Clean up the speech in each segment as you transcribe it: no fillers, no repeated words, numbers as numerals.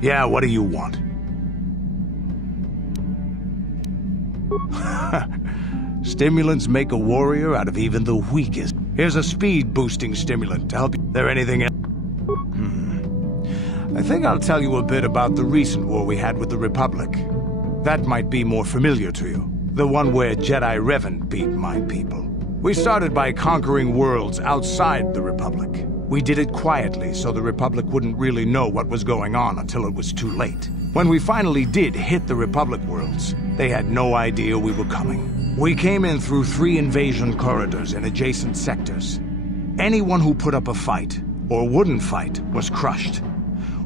Yeah, what do you want? Stimulants make a warrior out of even the weakest. Here's a speed-boosting stimulant to help you. There anything else? I think I'll tell you a bit about the recent war we had with the Republic. That might be more familiar to you. The one where Jedi Revan beat my people. We started by conquering worlds outside the Republic. We did it quietly so the Republic wouldn't really know what was going on until it was too late. When we finally did hit the Republic worlds, they had no idea we were coming. We came in through 3 invasion corridors in adjacent sectors. Anyone who put up a fight, or wouldn't fight, was crushed.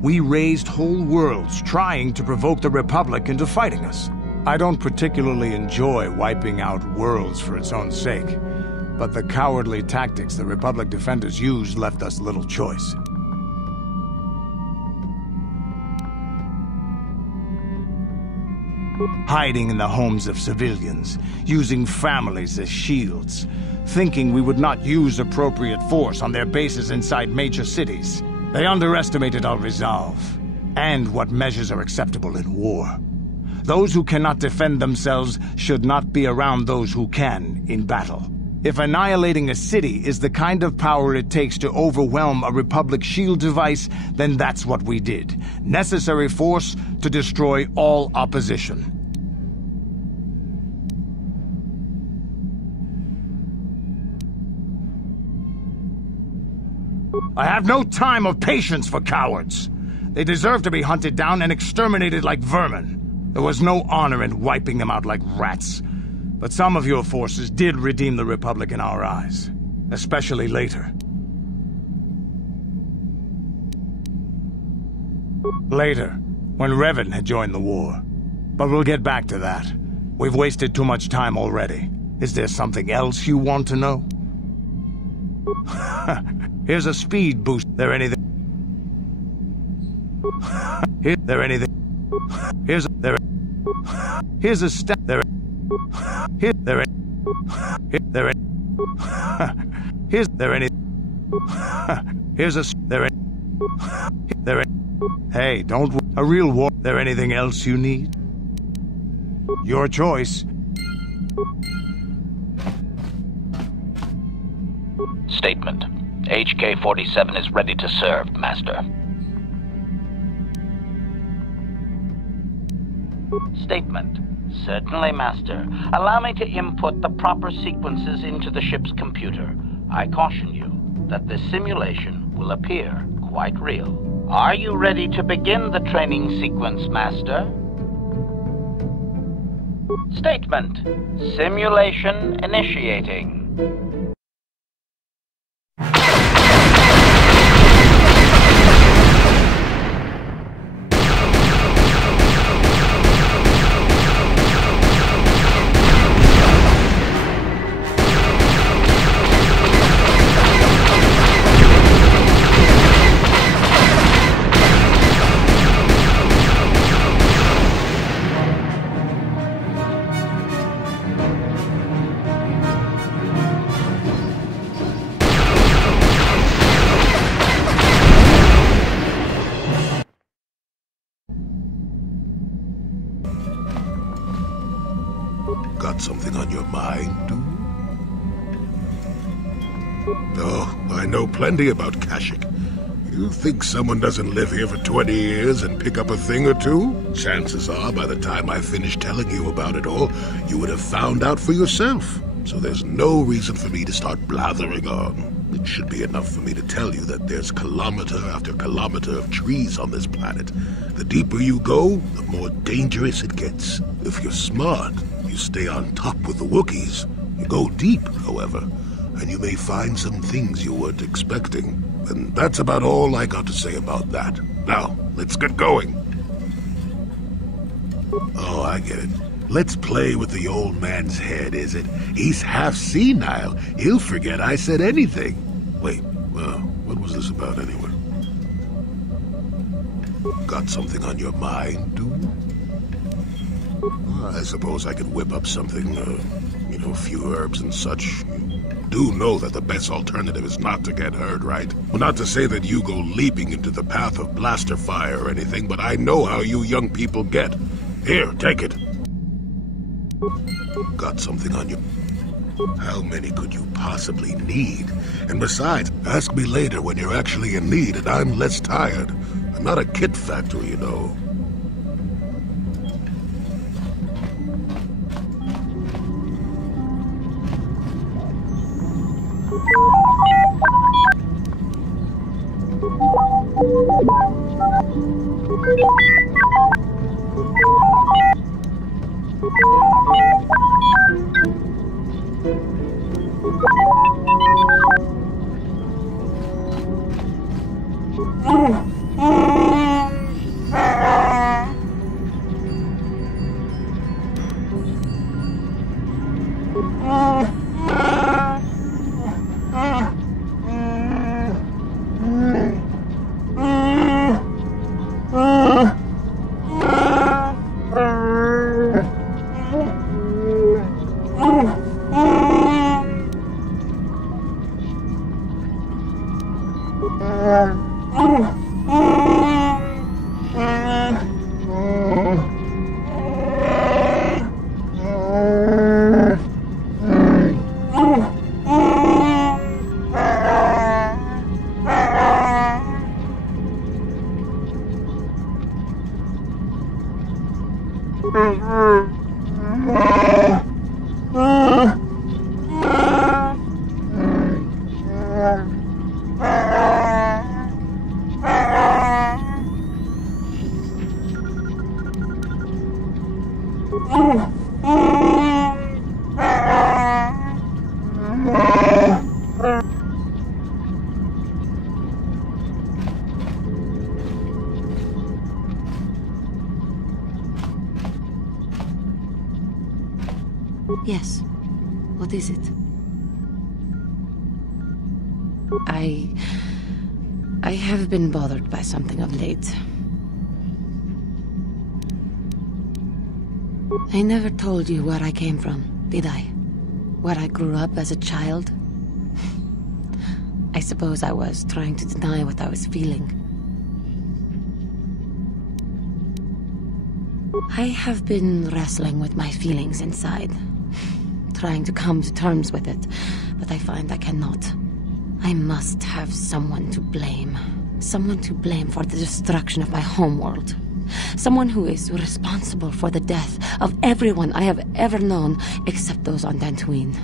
We razed whole worlds trying to provoke the Republic into fighting us. I don't particularly enjoy wiping out worlds for its own sake, but the cowardly tactics the Republic defenders used left us little choice. Hiding in the homes of civilians, using families as shields, thinking we would not use appropriate force on their bases inside major cities. They underestimated our resolve, and what measures are acceptable in war. Those who cannot defend themselves should not be around those who can in battle. If annihilating a city is the kind of power it takes to overwhelm a Republic shield device, then that's what we did. Necessary force to destroy all opposition. I have no time or patience for cowards. They deserve to be hunted down and exterminated like vermin. There was no honor in wiping them out like rats. But some of your forces did redeem the Republic in our eyes, especially later. Later, when Revan had joined the war. But we'll get back to that. We've wasted too much time already. Is there something else you want to know? Here's a speed boost. There anything? There anything? Here's a step. There any? Here's a there. Hey, don't. A real war. There anything else you need? Your choice. Statement. HK-47 is ready to serve, Master. Statement. Certainly, Master. Allow me to input the proper sequences into the ship's computer. I caution you that this simulation will appear quite real. Are you ready to begin the training sequence, Master? Statement. Simulation initiating. Got something on your mind, do you? Oh, I know plenty about Kashyyyk. You think someone doesn't live here for 20 years and pick up a thing or two? Chances are, by the time I finish telling you about it all, you would have found out for yourself. So there's no reason for me to start blathering on. It should be enough for me to tell you that there's kilometer after kilometer of trees on this planet. The deeper you go, the more dangerous it gets. If you're smart, you stay on top with the Wookiees. You go deep, however, and you may find some things you weren't expecting. And that's about all I got to say about that. Now, let's get going. Oh, I get it. Let's play with the old man's head, is it? He's half senile. He'll forget I said anything. Wait, well, what was this about anyway? Got something on your mind, dude? I suppose I could whip up something, a few herbs and such. do know that the best alternative is not to get hurt, right? Well, not to say that you go leaping into the path of blaster fire or anything, but I know how you young people get. Here, take it. Got something on you? How many could you possibly need? And besides, ask me later when you're actually in need and I'm less tired. I'm not a kit factory, you know. Yes. What is it? I have been bothered by something of late. I never told you where I came from, did I? Where I grew up as a child? I suppose I was trying to deny what I was feeling. I have been wrestling with my feelings inside. Trying to come to terms with it, but I find I cannot. I must have someone to blame. Someone to blame for the destruction of my homeworld. Someone who is responsible for the death of everyone I have ever known, except those on Dantooine.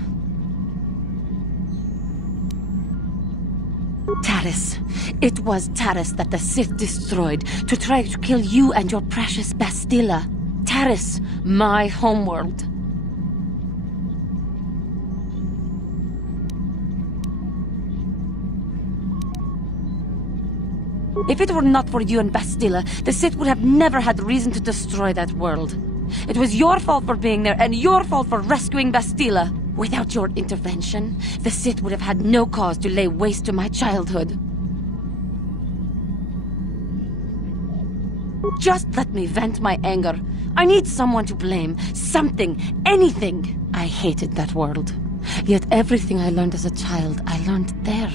Taris. It was Taris that the Sith destroyed to try to kill you and your precious Bastilla. Taris, my homeworld. If it were not for you and Bastilla, the Sith would have never had reason to destroy that world. It was your fault for being there, and your fault for rescuing Bastilla. Without your intervention, the Sith would have had no cause to lay waste to my childhood. Just let me vent my anger. I need someone to blame. Something. Anything. I hated that world. Yet everything I learned as a child, I learned there.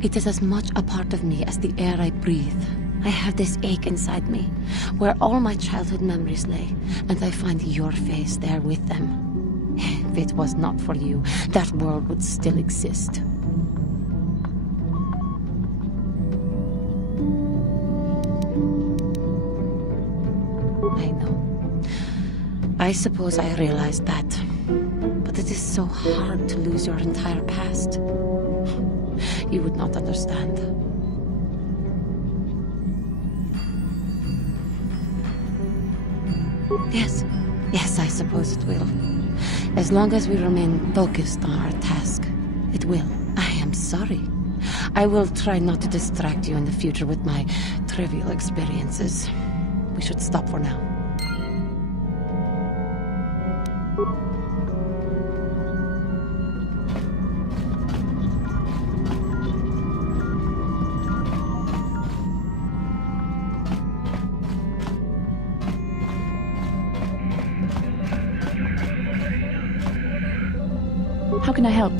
It is as much a part of me as the air I breathe. I have this ache inside me, where all my childhood memories lay, and I find your face there with them. If it was not for you, that world would still exist. I know. I suppose I realized that. But it is so hard to lose your entire past. You would not understand. Yes. Yes, I suppose it will. As long as we remain focused on our task, it will. I am sorry. I will try not to distract you in the future with my trivial experiences. We should stop for now. How can I help?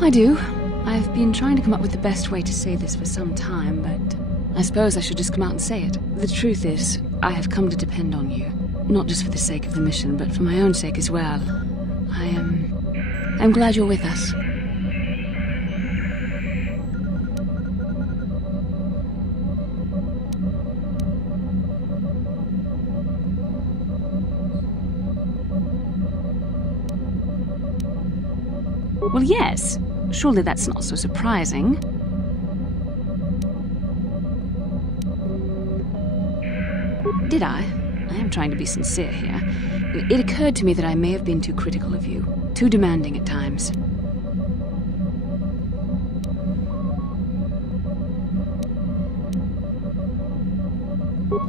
I do. I've been trying to come up with the best way to say this for some time, but I suppose I should just come out and say it. The truth is, I have come to depend on you. Not just for the sake of the mission, but for my own sake as well. I'm glad you're with us. Well, yes. Surely that's not so surprising. Did I? I am trying to be sincere here. It occurred to me that I may have been too critical of you, too demanding at times.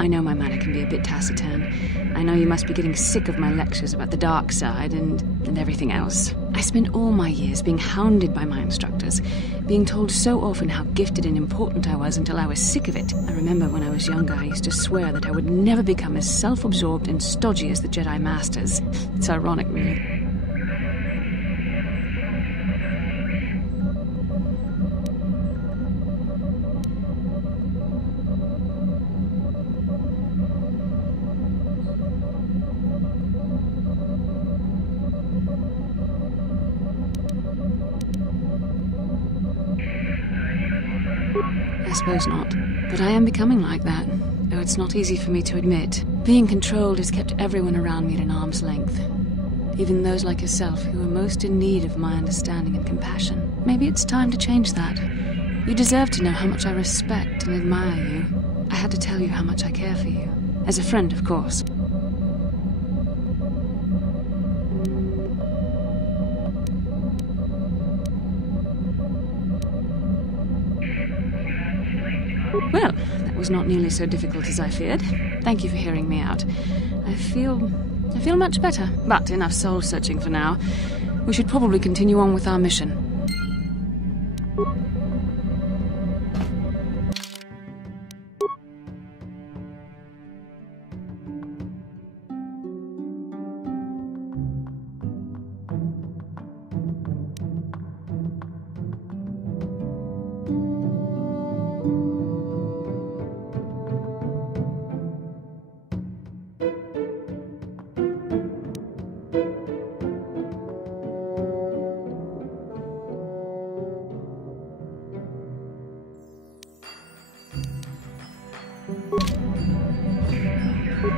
I know my manner can be a bit taciturn. I know you must be getting sick of my lectures about the dark side and everything else. I spent all my years being hounded by my instructors, being told so often how gifted and important I was until I was sick of it. I remember when I was younger, I used to swear that I would never become as self-absorbed and stodgy as the Jedi Masters. It's ironic, really. I suppose not. But I am becoming like that, though it's not easy for me to admit. Being controlled has kept everyone around me at an arm's length. Even those like yourself who are most in need of my understanding and compassion. Maybe it's time to change that. You deserve to know how much I respect and admire you. I had to tell you how much I care for you. As a friend, of course. Well, that was not nearly so difficult as I feared. Thank you for hearing me out. I feel much better. But enough soul-searching for now. We should probably continue on with our mission.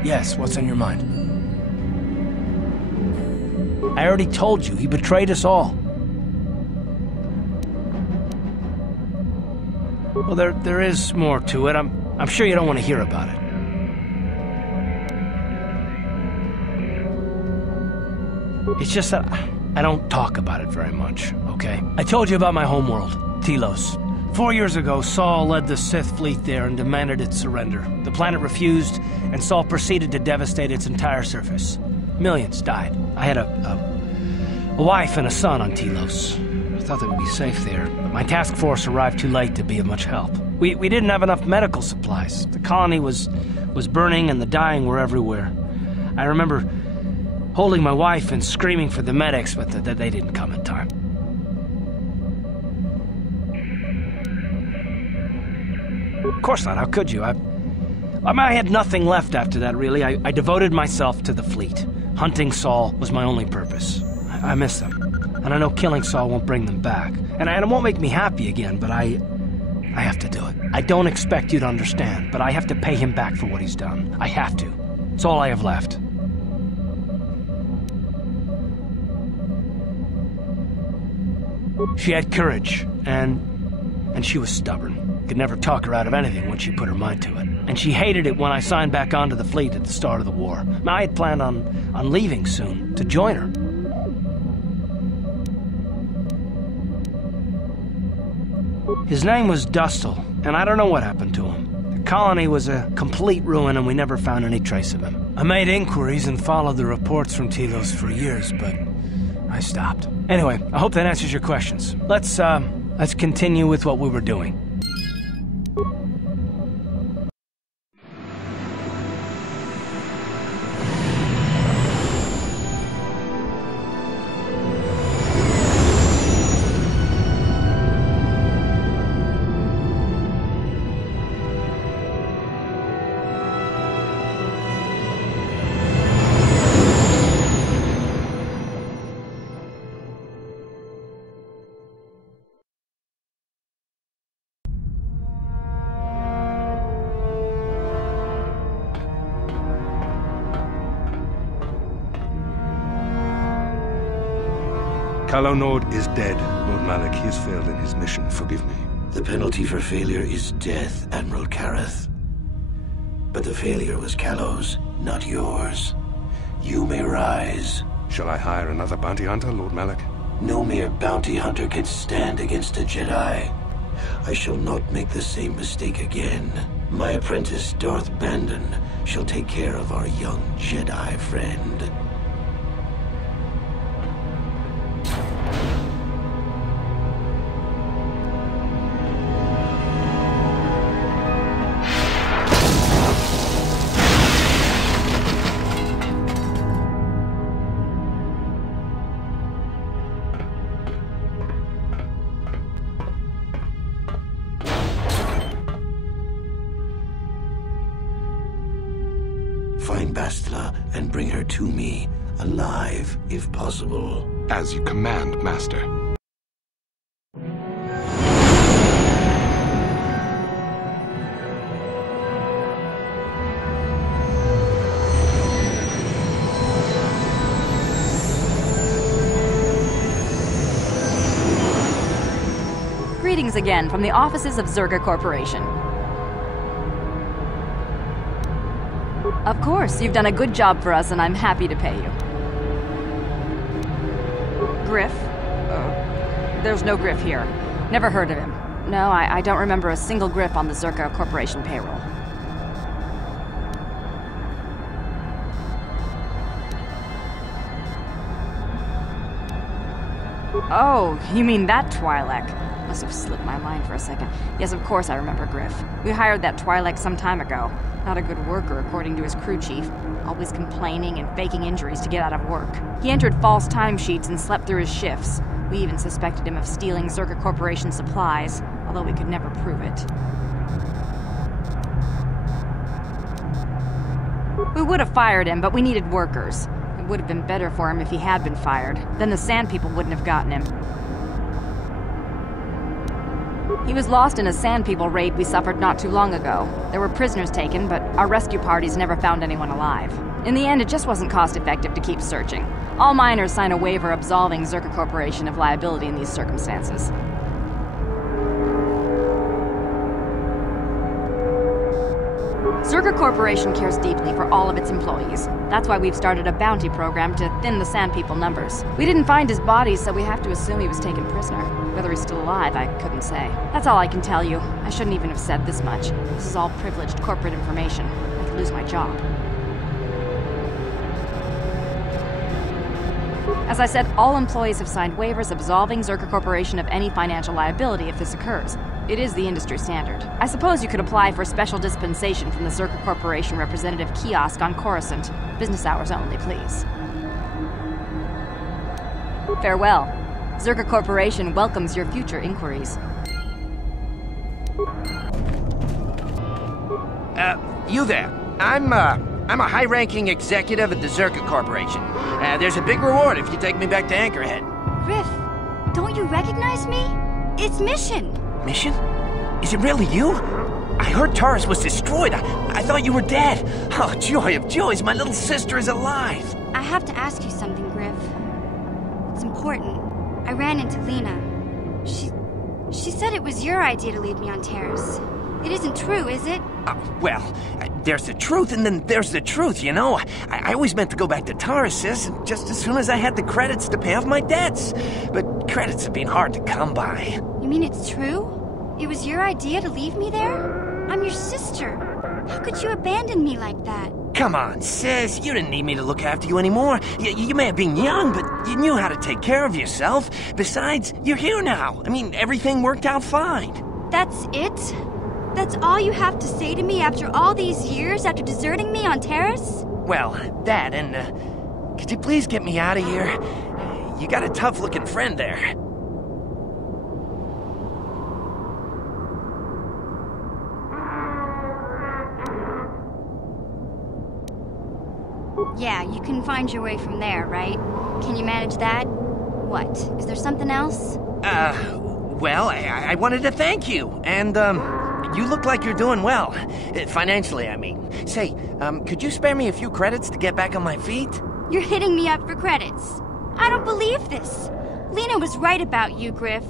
Yes, what's on your mind? I already told you, he betrayed us all. Well, there is more to it. I'm sure you don't want to hear about it. It's just that I don't talk about it very much, okay? I told you about my homeworld, Telos. 4 years ago, Saul led the Sith fleet there and demanded its surrender. The planet refused, and Saul proceeded to devastate its entire surface. Millions died. I had a wife and a son on Telos. I thought they would be safe there, but my task force arrived too late to be of much help. We didn't have enough medical supplies. The colony was burning and the dying were everywhere. I remember holding my wife and screaming for the medics, but they didn't come in time. Of course not, how could you? I had nothing left after that, really. I devoted myself to the fleet. Hunting Saul was my only purpose. I miss them. And I know killing Saul won't bring them back. And it won't make me happy again, but I have to do it. I don't expect you to understand, but I have to pay him back for what he's done. I have to. It's all I have left. She had courage, and she was stubborn. Could never talk her out of anything when she put her mind to it. And she hated it when I signed back onto the fleet at the start of the war. I had planned on leaving soon, to join her. His name was Dustle, and I don't know what happened to him. The colony was a complete ruin, and we never found any trace of him. I made inquiries and followed the reports from Telos for years, but I stopped. Anyway, I hope that answers your questions. Let's continue with what we were doing. Calo Nord is dead, Lord Malik. He has failed in his mission. Forgive me. The penalty for failure is death, Admiral Kareth. But the failure was Calo's, not yours. You may rise. Shall I hire another bounty hunter, Lord Malik? No mere bounty hunter can stand against a Jedi. I shall not make the same mistake again. My apprentice, Darth Bandon, shall take care of our young Jedi friend. Find Bastila and bring her to me, alive, if possible. As you command, Master. Greetings again from the offices of Zerga Corporation. Of course, you've done a good job for us, and I'm happy to pay you. Griff? There's no Griff here. Never heard of him. No, I don't remember a single Griff on the Zerga Corporation payroll. Oh, you mean that Twi'lek? Must have slipped my mind for a second. Yes, of course I remember Griff. We hired that Twi'lek some time ago. Not a good worker, according to his crew chief. Always complaining and faking injuries to get out of work. He entered false timesheets and slept through his shifts. We even suspected him of stealing Zerga Corporation supplies, although we could never prove it. We would have fired him, but we needed workers. It would have been better for him if he had been fired. Then the Sand People wouldn't have gotten him. He was lost in a Sand People raid we suffered not too long ago. There were prisoners taken, but our rescue parties never found anyone alive. In the end, it just wasn't cost-effective to keep searching. All miners sign a waiver absolving Zerga Corporation of liability in these circumstances. Zerga Corporation cares deeply for all of its employees. That's why we've started a bounty program to thin the Sand People numbers. We didn't find his body, so we have to assume he was taken prisoner. Whether he's still alive, I couldn't say. That's all I can tell you. I shouldn't even have said this much. This is all privileged corporate information. I could lose my job. As I said, all employees have signed waivers absolving Zerga Corporation of any financial liability if this occurs. It is the industry standard. I suppose you could apply for special dispensation from the Zerga Corporation representative kiosk on Coruscant. Business hours only, please. Farewell. Zerga Corporation welcomes your future inquiries. You there. I'm a high-ranking executive at the Zerga Corporation. There's a big reward if you take me back to Anchorhead. Griff, don't you recognize me? It's Mission. Mission? Is it really you? I heard Taurus was destroyed. I thought you were dead. Oh, joy of joys, my little sister is alive. I have to ask you something, Griff. It's important. I ran into Lena. She said it was your idea to leave me on Terrace. It isn't true, is it? Well, there's the truth and then there's the truth, you know? I always meant to go back to Taurus just as soon as I had the credits to pay off my debts. But credits have been hard to come by. You mean it's true? It was your idea to leave me there? I'm your sister. How could you abandon me like that? Come on, sis. You didn't need me to look after you anymore. You may have been young, but you knew how to take care of yourself. Besides, you're here now. I mean, everything worked out fine. That's it? That's all you have to say to me after all these years, after deserting me on Terrace? Well, that and, could you please get me out of here? You got a tough-looking friend there. Yeah, you can find your way from there, right? Can you manage that? What? Is there something else? Well, I wanted to thank you, and, you look like you're doing well. Financially, I mean. Say, could you spare me a few credits to get back on my feet? You're hitting me up for credits. I don't believe this. Lena was right about you, Griff.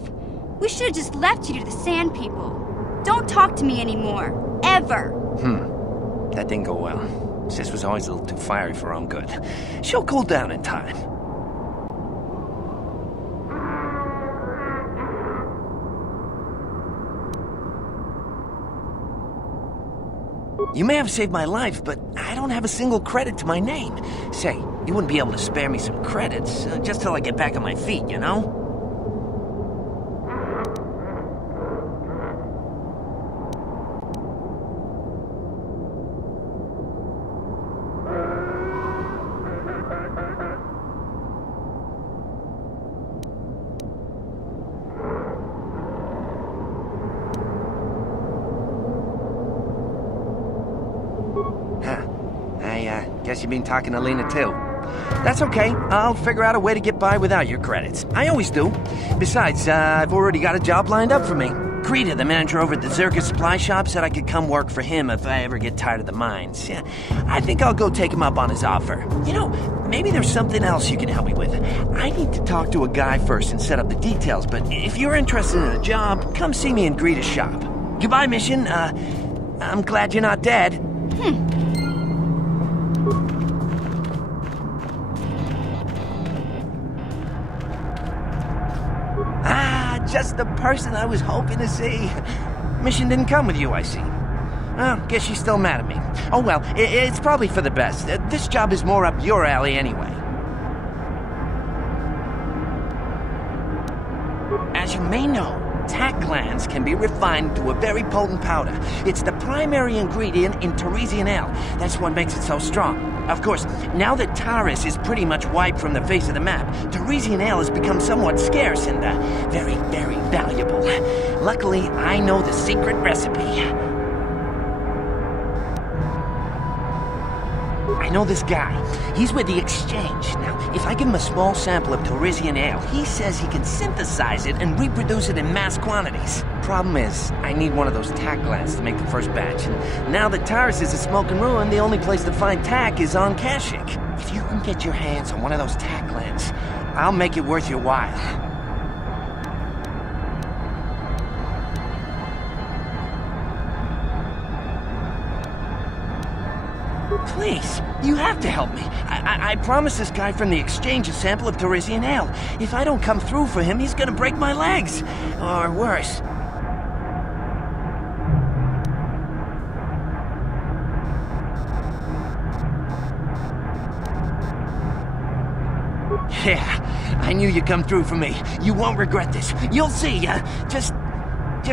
We should have just left you to the Sand People. Don't talk to me anymore. Ever. That didn't go well. Sis was always a little too fiery for her own good. She'll cool down in time. You may have saved my life, but I don't have a single credit to my name. Say, you wouldn't be able to spare me some credits, just till I get back on my feet, you know? Guess you've been talking to Lena too. That's okay. I'll figure out a way to get by without your credits. I always do. Besides, I've already got a job lined up for me. Krita, the manager over at the Zerka supply shop, said I could come work for him if I ever get tired of the mines. Yeah, I think I'll go take him up on his offer. You know, maybe there's something else you can help me with. I need to talk to a guy first and set up the details, but if you're interested in a job, come see me in Greta's shop. Goodbye, Mission. I'm glad you're not dead. Just the person I was hoping to see. Mission didn't come with you, I see. Well, guess she's still mad at me. Oh well, it's probably for the best. This job is more up your alley anyway. As you may know, tack glands can be refined to a very potent powder. It's the primary ingredient in Teresian ale. That's what makes it so strong. Of course, now that Taris is pretty much wiped from the face of the map, Teresian ale has become somewhat scarce and very, very valuable. Luckily, I know the secret recipe. I know this guy. He's with the Exchange. Now, if I give him a small sample of Teresian ale, he says he can synthesize it and reproduce it in mass quantities. Problem is, I need one of those tack glands to make the first batch, and now that Taris is a smoking ruin, the only place to find tack is on Kashyyyk. If you can get your hands on one of those tack glands, I'll make it worth your while. Please, you have to help me. I promised this guy from the Exchange a sample of Teresian ale. If I don't come through for him, he's gonna break my legs. Or worse. Yeah, I knew you'd come through for me. You won't regret this. You'll see. Just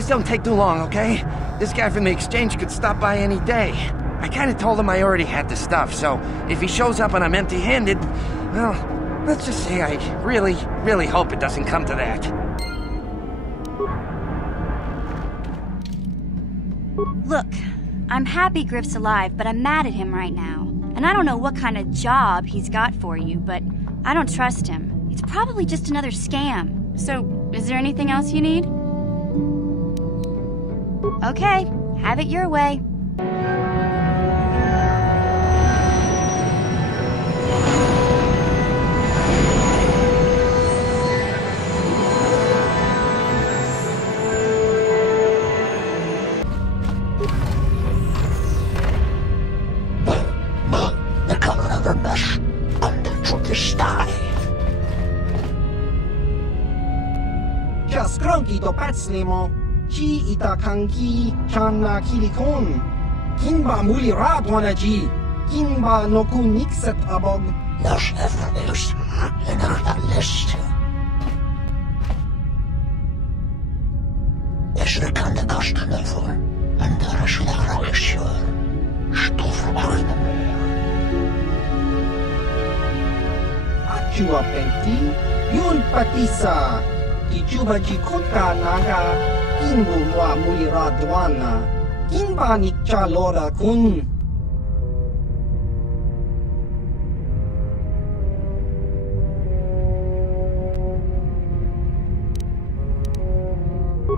don't take too long, okay? This guy from the Exchange could stop by any day. I kind of told him I already had the stuff, so if he shows up and I'm empty-handed, well, let's just say I really, really hope it doesn't come to that. Look, I'm happy Griff's alive, but I'm mad at him right now. And I don't know what kind of job he's got for you, but I don't trust him. It's probably just another scam. So, is there anything else you need? Okay, have it your way. Slimo, chi itakanki chana kilikon, kinba muli radwanaji, kinba noku nixet abog. Los efforts in our list. Es kan de kosten ervoor, en daar is de reactie. Stof maken. Achua penti, yun patisa. Kichuba jikutka naga, kinbu mwa muliradwana, kinba nikcha lora kun.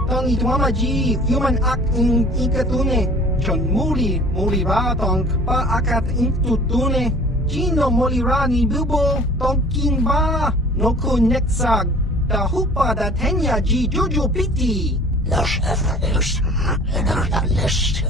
Tong itwamaji, human act in ikatune, chon mulira tong pa akat intutune, chino mulirani bubo, tong kinba, no kun nexag. Dahupa da Tenya G Juju Piti. Los Avners en la lista.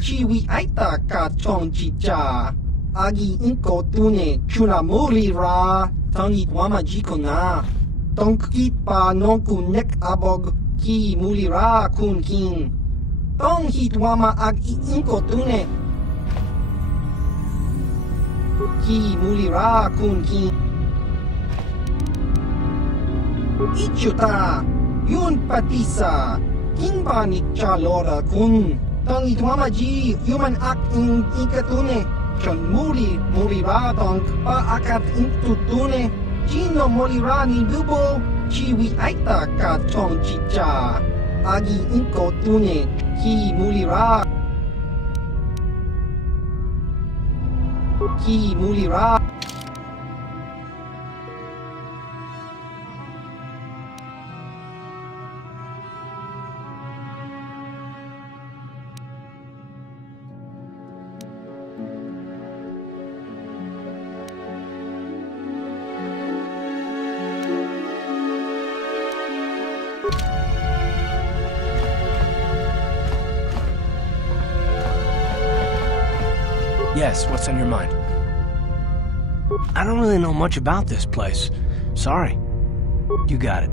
Chiwi aita ka chong chicha. Agi inko tune chunamuri ra. Tangi wama jikona. Tonki pa nonku nek abog. Ki muli ra kun kin. Tong hit wama agi inko tune. Ki muli ra kun kin. Ichuta. Yun patisa. Kinba ni chalora kun. Tang itwama ji human act in ikatune. Chon muri ra tong pa akat intutune. Chino moli ra ni bubo. Chiwi aita ka chong chicha. Agi inko tune. Ki muli ra. Ki muli ra. Yes, what's on your mind? I don't really know much about this place. Sorry. You got it.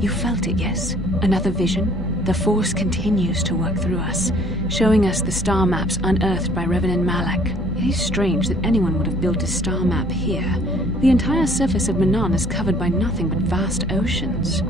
You felt it, yes? Another vision? The Force continues to work through us, showing us the star maps unearthed by Reverend Malak. It is strange that anyone would have built a star map here. The entire surface of Manan is covered by nothing but vast oceans.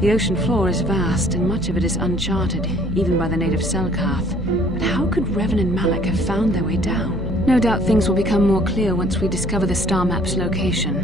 The ocean floor is vast, and much of it is uncharted, even by the native Selkath. But how could Revan and Malak have found their way down? No doubt things will become more clear once we discover the star map's location.